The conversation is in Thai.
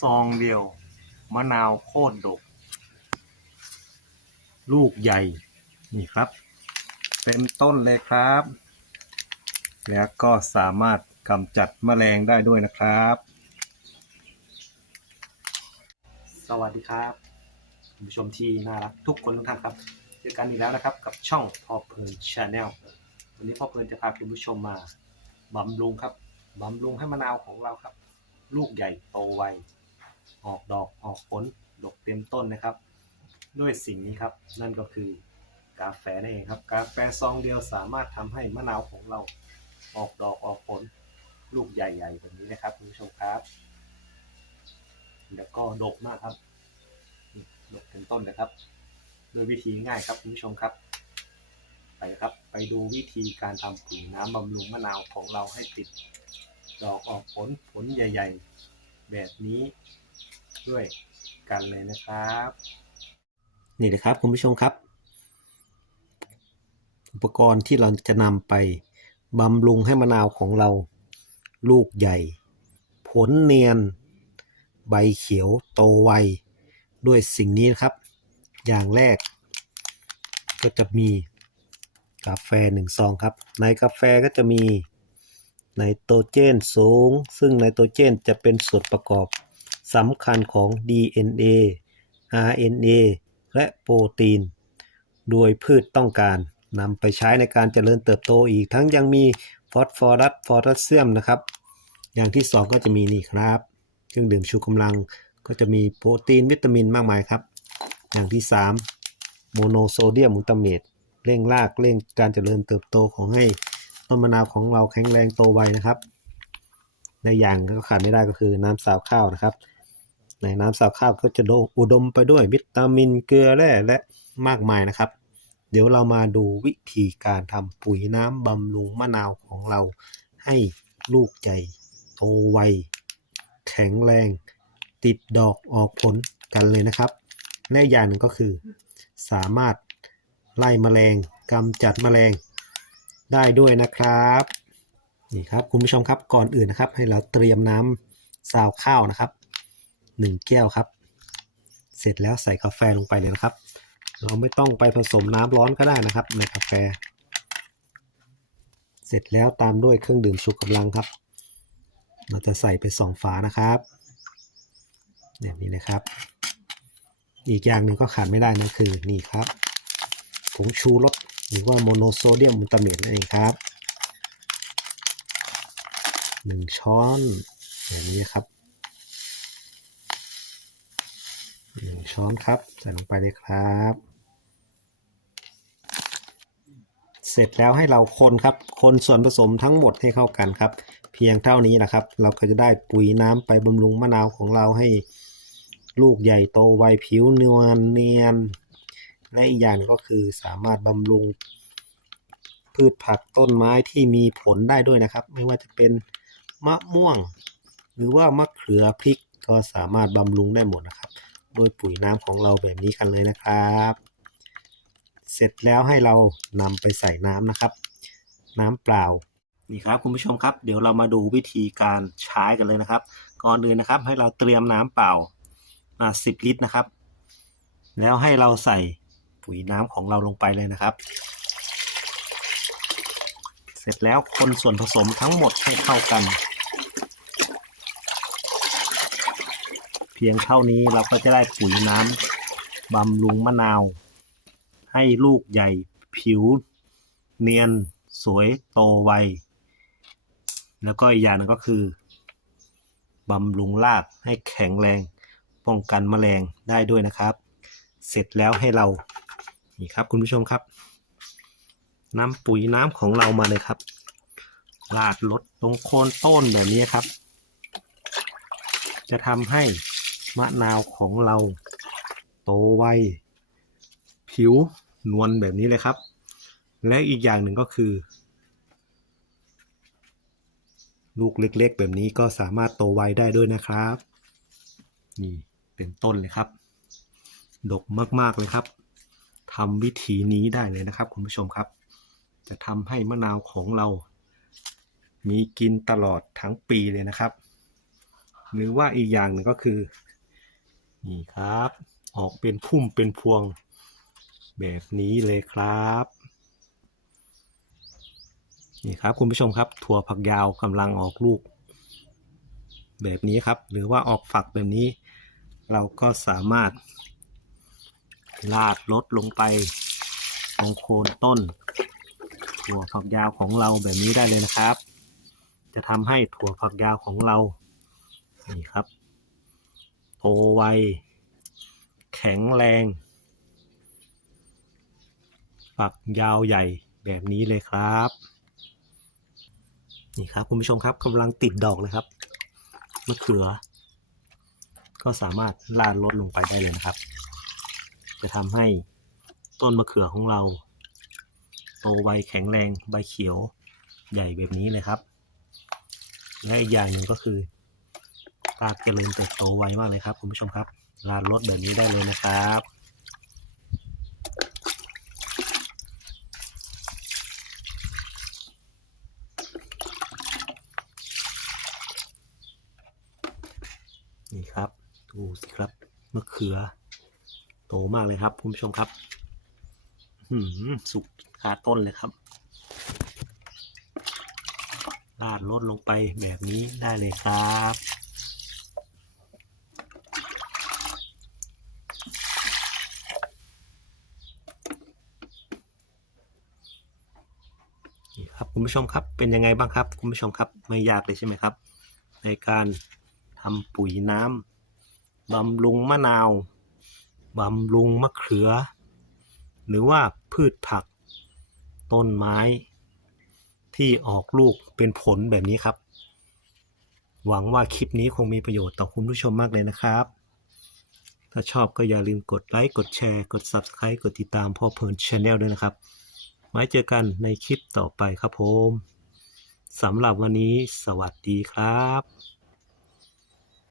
ซองเดียว มะนาวโคตรดก ลูกใหญ่ นี่ครับ เต็มต้นเลยครับ แล้วก็สามารถกำจัดแมลงได้ด้วยนะครับ สวัสดีครับคุณผู้ชมที่น่ารักทุกคนทุกท่านครับเจอกันอีกแล้วนะครับกับช่องพ่อเพลินชาแนลวันนี้พ่อเพลินจะพาคุณผู้ชมมาบำรุงครับบำรุงให้มะนาวของเราครับ ลูกใหญ่โตไว ออกดอกออกผลดกเต็มต้นนะครับ ด้วยสิ่งนี้ครับ นั่นก็คือกาแฟนั่นเองครับ กาแฟซองเดียวสามารถทำให้มะนาวของเราออกดอกออกผลลูกใหญ่ๆแบบนี้นะครับคุณผู้ชมครับแล้วก็ดกมากครับดกเต็มต้นเลยครับโดยวิธีง่ายครับคุณผู้ชมครับ ไปครับไปดูวิธีการทำปุ๋ยน้ำบำรุงมะนาวของเราให้ติดดอกออกผลผลใหญ่ ๆ แบบนี้ ด้วยกันเลยนะครับ นี่นะครับคุณผู้ชมครับ อุปกรณ์ที่เราจะนำไปบำรุงให้มะนาวของเราลูกใหญ่ ผลเนียน ใบเขียวโตไว ด้วยสิ่งนี้นะครับ อย่างแรก ก็จะมีกาแฟหนึ่งซองครับ ในกาแฟก็จะมีไนโตรเจนสูง ซึ่งไนโตรเจนจะเป็นส่วนประกอบ สำคัญของ DNA RNA และโปรตีน โดยพืชต้องการนำไปใช้ในการเจริญเติบโตอีกทั้งยังมีฟอสฟอรัสโพแทสเซียมนะครับ อย่างที่ 2 ก็จะมีนี่ครับเครื่องดื่มชูกำลังก็จะมีโปรตีนวิตามินมากมายครับ อย่างที่ 3 โมโนโซเดียมมูตาเมตเร่งรากเร่งการเจริญเติบโตของให้ต้นมะนาวของเราแข็งแรงโตไวนะครับ ในอย่างก็ขาดไม่ได้ก็คือน้ำสาวข้าวนะครับ ในน้ำสาวข้าวก็จะอุดมไปด้วยวิตามินเกลือแร่และมากมายนะครับ เดี๋ยวเรามาดูวิธีการทำปุ๋ยน้ำบำรุงมะนาวของเรา ให้ลูกใหญ่โตไวแข็งแรง ติดดอกออกผลกันเลยนะครับ และอย่างหนึ่งก็คือ สามารถไล่แมลงกำจัดแมลงได้ด้วยนะครับนี่ครับคุณผู้ชมครับก่อนอื่นนะครับ ให้เราเตรียมน้ำซาวข้าวนะครับ หนึ่งแก้วครับ เสร็จแล้วใส่กาแฟลงไปเลยนะครับ เราไม่ต้องไปผสมน้ำร้อนก็ได้นะครับ ในกาแฟ เสร็จแล้วตามด้วยเครื่องดื่มชูกำลังครับ เราจะใส่ไปสองฝานะครับแบบนี้นะครับ อีกอย่างหนึ่งก็ขาดไม่ได้นะคือนี่ครับผงชูรสหรือว่าโมโนโซเดียมมูตาเมตนั่นเองครับหนึ่งช้อนแบบนี้ครับ หนึ่งช้อนครับ ใส่ลงไปเลยครับ เสร็จแล้วให้เราคนครับ คนส่วนผสมทั้งหมดให้เข้ากันครับ เพียงเท่านี้นะครับ เราก็จะได้ปุ๋ยน้ำไปบำรุงมะนาวของเราให้ลูกใหญ่โตไวผิวเนียนเนียน และอีกอย่างหนึ่งก็คือสามารถบำรุงพืชผักต้นไม้ที่มีผลได้ด้วยนะครับ ไม่ว่าจะเป็นมะม่วง หรือว่ามะเขือพริกก็สามารถบำรุงได้หมดนะครับ โดยปุ๋ยน้ำของเราแบบนี้กันเลยนะครับ เสร็จแล้วให้เรานำไปใส่น้ำนะครับ น้ำเปล่านี่ครับคุณผู้ชมครับ เดี๋ยวเรามาดูวิธีการใช้กันเลยนะครับ ก่อนอื่นนะครับ ให้เราเตรียมน้ำเปล่ามา10ลิตรนะครับ แล้วให้เราใส่ปุ๋ยน้ำของเราลงไปเลยนะครับ เสร็จแล้วคนส่วนผสมทั้งหมดให้เข้ากัน พียงเท่านี้เราก็จะได้ปุ๋ยน้ำบำรุงมะนาว ให้ลูกใหญ่ผิว เนียนสวยโตไว แล้วก็อีกอย่างหนึงก็คือบำรุงรากให้แข็งแรง ป้องกันแมลงได้ด้วยนะครับ เสร็จแล้วให้เรา นี่ครับคุณผู้ชมครับ น้ำปุ๋ยน้ำของเรามาเลยครับราดลดตรงโคนต้นแบบนี้ครับ จะทำให้ มะนาวของเราโตไว ผิวนวลแบบนี้เลยครับ และอีกอย่างหนึ่งก็คือ ลูกเล็กๆ แบบนี้ก็สามารถโตไวได้ด้วยนะครับ นี่เป็นต้นเลยครับ ดกมากๆเลยครับทำวิธีนี้ได้เลยนะครับ คุณผู้ชมครับ จะทำให้มะนาวของเรา มีกินตลอดทั้งปีเลยนะครับ หรือว่าอีกอย่างหนึ่งก็คือ นี่ครับ ออกเป็นพุ่มเป็นพวงแบบนี้เลยครับ นี่ครับคุณผู้ชมครับ ถั่วผักยาวกำลังออกลูก แบบนี้ครับ หรือว่าออกฝักแบบนี้ เราก็สามารถลาดลดลงไปตรงโคนต้น ถั่วฝักยาวของเราแบบนี้ได้เลยนะครับ จะทำให้ถั่วฝักยาวของเรา นี่ครับ โตไว แข็งแรง ฝักยาวใหญ่แบบนี้เลยครับ นี่ครับคุณผู้ชมครับกำลังติดดอกเลยครับมะเขือ ก็สามารถลาดลดลงไปได้เลยนะครับ จะทำให้ต้นมะเขือของเรา โตไวแข็งแรงใบเขียวใหญ่แบบนี้เลยครับ และอีกอย่างหนึ่งก็คือ รากเจริญเติบโตไวมากเลยครับ คุณผู้ชมครับลาดลดแบบนี้ได้เลยนะครับนี่ครับดูสิครับมะเขือ โตมากเลยครับ คุณผู้ชมครับหืมสุกคาต้นเลยครับลาดลดลงไปแบบนี้ได้เลยครับ ครับคุณผู้ชมครับเป็นยังไงบ้างครับคุณผู้ชมครับไม่ยากเลยใช่ไหมครับ ในการทำปุ๋ยน้ำบำรุงมะนาวบำรุงมะเขือ หรือว่าพืชผัก ต้นไม้ ที่ออกลูกเป็นผลแบบนี้ครับ หวังว่าคลิปนี้คงมีประโยชน์ต่อคุณผู้ชมมากเลยนะครับ ถ้าชอบก็อย่าลืมกดไลค์กดแชร์ กด Subscribe กดติดตามพ่อเพลินชาแนลด้วยนะครับ ไว้เจอกันในคลิปต่อไปครับผมสำหรับวันนี้สวัสดีครับ